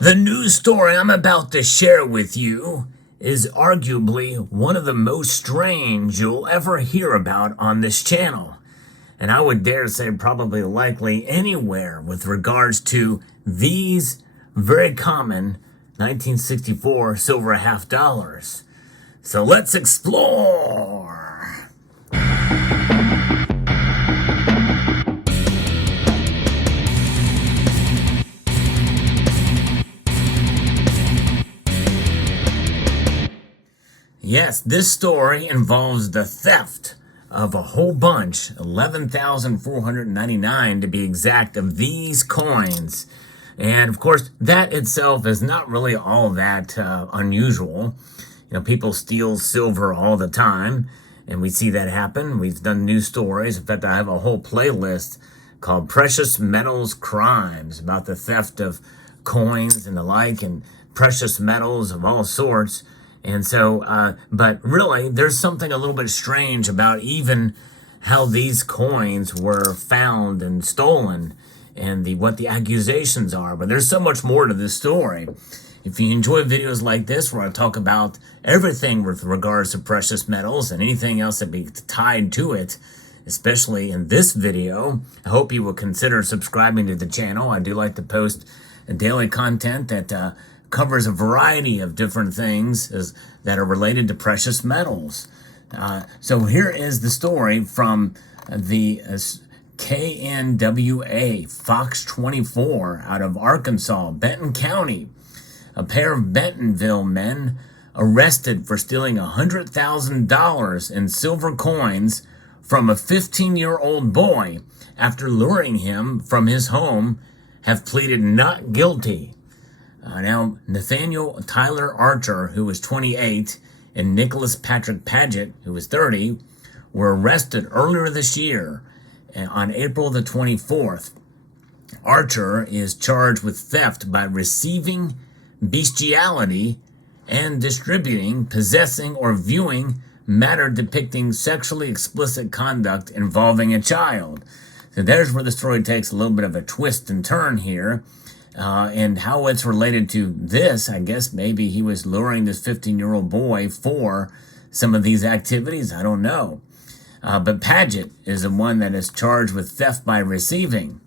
The news story I'm about to share with you is arguably one of the most strange you'll ever hear about on this channel. And I would dare say probably likely anywhere with regards to these very common 1964 silver half dollars. So let's explore. Yes, this story involves the theft of a whole bunch, 11,499 to be exact, of these coins. And of course, that itself is not really all that unusual. You know, people steal silver all the time, and we see that happen. We've done news stories. In fact, I have a whole playlist called Precious Metals Crimes about the theft of coins and the like, and precious metals of all sorts. And so, but really, there's something a little bit strange about even how these coins were found and stolen and what the accusations are. But there's so much more to this story. If you enjoy videos like this where I talk about everything with regards to precious metals and anything else that be tied to it, especially in this video, I hope you will consider subscribing to the channel. I do like to post daily content that covers a variety of different things that are related to precious metals. So here is the story from the KNWA Fox 24 out of Arkansas, Benton County. A pair of Bentonville men arrested for stealing $100,000 in silver coins from a 15-year-old boy after luring him from his home have pleaded not guilty. Now, Nathaniel Tyler Archer, who was 28, and Nicholas Patrick Paget, who was 30, were arrested earlier this year on April the 24th. Archer is charged with theft by receiving bestiality and distributing, possessing, or viewing matter depicting sexually explicit conduct involving a child. So there's where the story takes a little bit of a twist and turn here. And how it's related to this, I guess maybe he was luring this 15-year-old boy for some of these activities. I don't know. But Paget is the one that is charged with theft by receiving.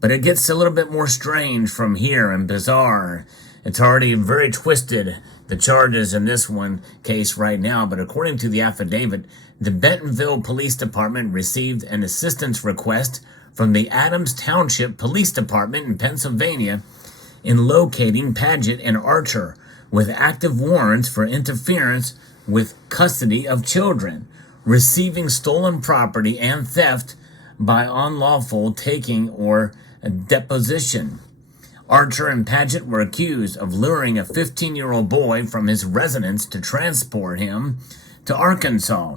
But it gets a little bit more strange from here and bizarre. It's already very twisted, the charges in this one case right now. But according to the affidavit, the Bentonville Police Department received an assistance request from the Adams Township Police Department in Pennsylvania in locating Paget and Archer with active warrants for interference with custody of children, receiving stolen property, and theft by unlawful taking or deposition. Archer and Paget were accused of luring a 15-year-old boy from his residence to transport him to Arkansas.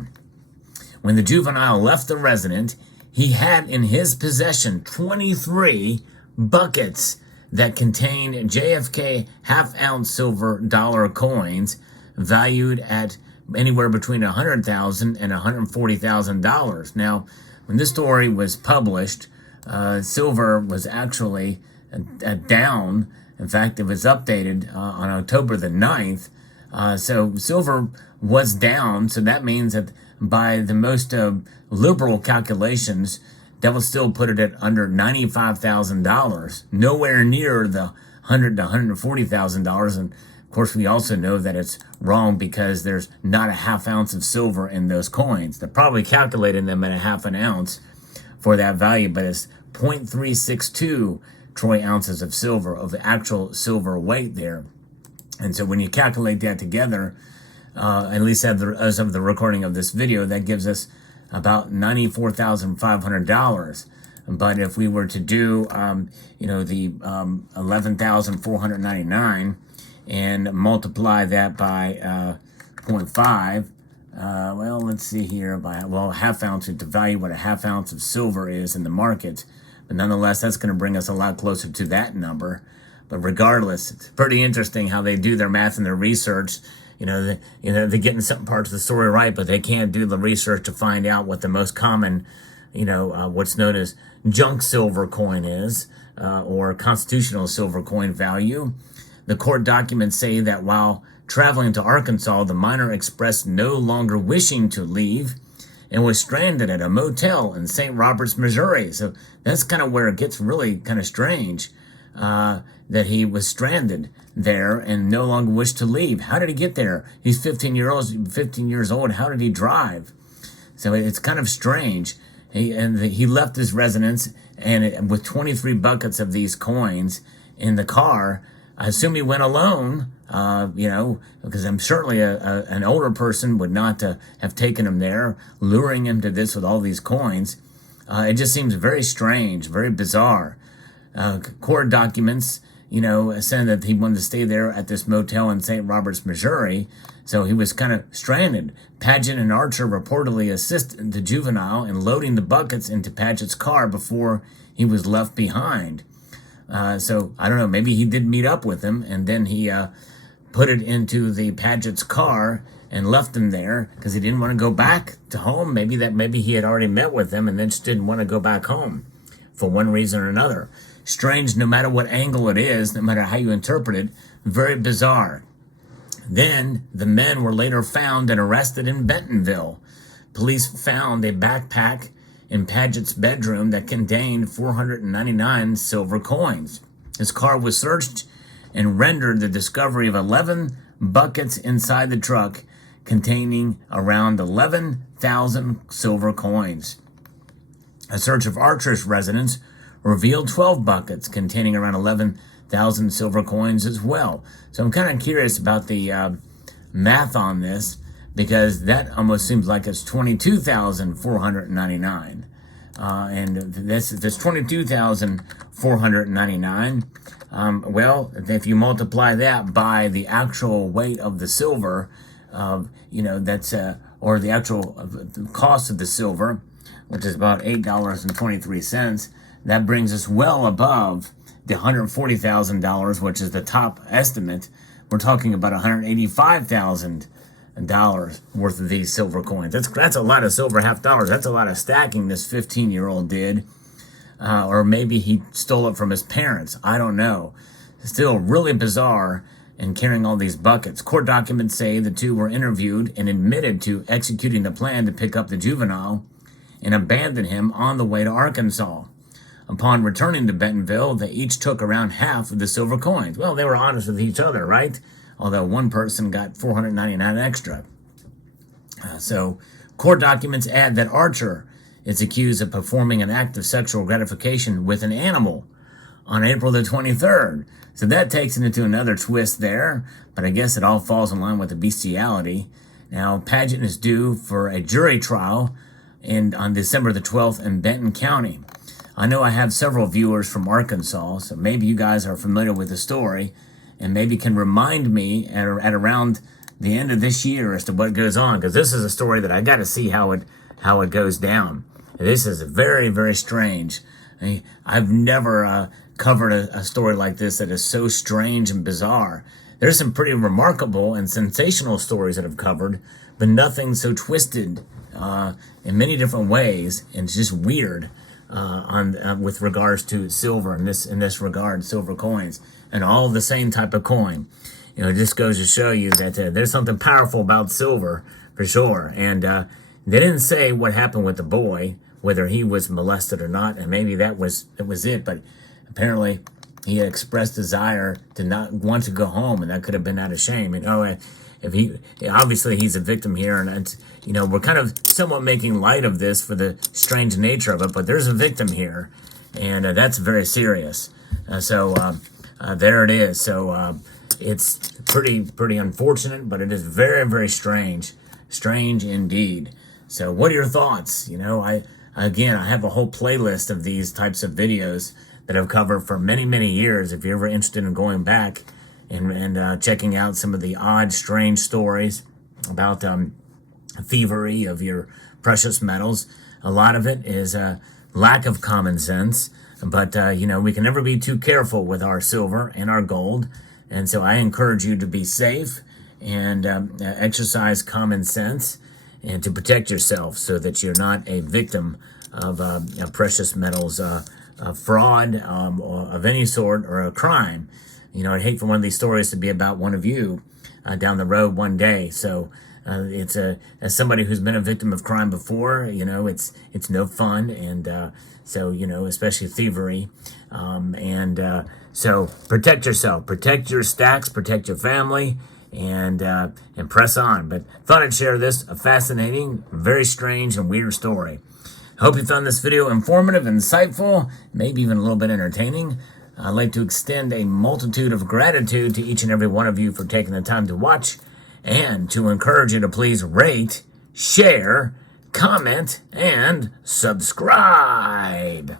When the juvenile left the residence, he had in his possession 23 buckets that contained JFK half-ounce silver dollar coins valued at anywhere between $100,000 and $140,000. Now, when this story was published, silver was actually down. In fact, it was updated on October the 9th. So silver was down, so that means that by the most liberal calculations, that would still put it at under $95,000, nowhere near the $100,000 to $140,000. And of course, we also know that it's wrong because there's not a half ounce of silver in those coins. They're probably calculating them at a half an ounce for that value, but it's 0.362 troy ounces of silver, of the actual silver weight there. And so when you calculate that together, at least as of the recording of this video, that gives us about $94,500. But if we were to do, the 11,499 and multiply that by 0.5, well, let's see here. Half ounce, to value what a half ounce of silver is in the market. But nonetheless, that's going to bring us a lot closer to that number. But regardless, it's pretty interesting how they do their math and their research. They're getting some parts of the story right, but they can't do the research to find out what the most common, what's known as junk silver coin is. or constitutional silver coin value. The court documents say that while traveling to Arkansas, the minor expressed no longer wishing to leave and was stranded at a motel in St. Roberts, Missouri. So that's kind of where it gets really kind of strange, that he was stranded there and no longer wished to leave. How did he get there? He's 15 years old. How did he drive? So it's kind of strange. He left his residence with 23 buckets of these coins in the car. I assume he went alone, because I'm certainly an older person would not have taken him there, luring him to this with all these coins. It just seems very strange, very bizarre. Court documents, saying that he wanted to stay there at this motel in St. Roberts, Missouri. So he was kind of stranded. Paget and Archer reportedly assisted the juvenile in loading the buckets into Paget's car before he was left behind. So I don't know, maybe he did meet up with him and then he put it into the Paget's car and left him there because he didn't want to go back to home. Maybe he had already met with them and then just didn't want to go back home for one reason or another. Strange, no matter what angle it is, no matter how you interpret it, very bizarre. Then the men were later found and arrested in Bentonville. Police found a backpack in Paget's bedroom that contained 499 silver coins. His car was searched and rendered the discovery of 11 buckets inside the truck containing around 11,000 silver coins. A search of Archer's residence revealed 12 buckets containing around 11,000 silver coins as well. So I'm kind of curious about the math on this, because that almost seems like it's 22,499. And this 22,499, well, if you multiply that by the actual weight of the silver, or the actual cost of the silver, which is about $8.23, that brings us well above the $140,000, which is the top estimate. We're talking about $185,000 worth of these silver coins. That's a lot of silver half dollars. That's a lot of stacking this 15-year-old did. Or maybe he stole it from his parents. I don't know. Still really bizarre in carrying all these buckets. Court documents say the two were interviewed and admitted to executing the plan to pick up the juvenile and abandon him on the way to Arkansas. Upon returning to Bentonville, they each took around half of the silver coins. Well, they were honest with each other, right? Although one person got 499 extra. So, court documents add that Archer is accused of performing an act of sexual gratification with an animal on April the 23rd. So that takes it into another twist there, but I guess it all falls in line with the bestiality. Now, Paget is due for a jury trial on December the 12th in Benton County. I know I have several viewers from Arkansas, so maybe you guys are familiar with the story and maybe can remind me at around the end of this year as to what goes on, because this is a story that I got to see how it goes down. This is very, very strange. I've never covered a story like this that is so strange and bizarre. There's some pretty remarkable and sensational stories that I've covered, but nothing so twisted in many different ways, and it's just weird. With regards to silver, in this regard, silver coins, and all the same type of coin. It just goes to show you that there's something powerful about silver, for sure. And they didn't say what happened with the boy, whether he was molested or not, and maybe that was it. But apparently, he had expressed desire to not want to go home, and that could have been out of shame. Obviously he's a victim here, and we're kind of somewhat making light of this for the strange nature of it, but there's a victim here, and that's very serious. There it is. So it's pretty unfortunate, but it is very, very strange indeed. So what are your thoughts? I have a whole playlist of these types of videos that I've covered for many, many years. If you're ever interested in going back and checking out some of the odd, strange stories about thievery of your precious metals. A lot of it is a lack of common sense, but we can never be too careful with our silver and our gold, and so I encourage you to be safe and exercise common sense and to protect yourself so that you're not a victim of precious metals fraud or of any sort or a crime. I'd hate for one of these stories to be about one of you down the road one day. So it's as somebody who's been a victim of crime before, it's no fun, and so especially thievery, so protect yourself, protect your stacks, protect your family, and press on. But thought I'd share this, a fascinating, very strange, and weird story. Hope you found this video informative, insightful, maybe even a little bit entertaining. I'd like to extend a multitude of gratitude to each and every one of you for taking the time to watch, and to encourage you to please rate, share, comment, and subscribe.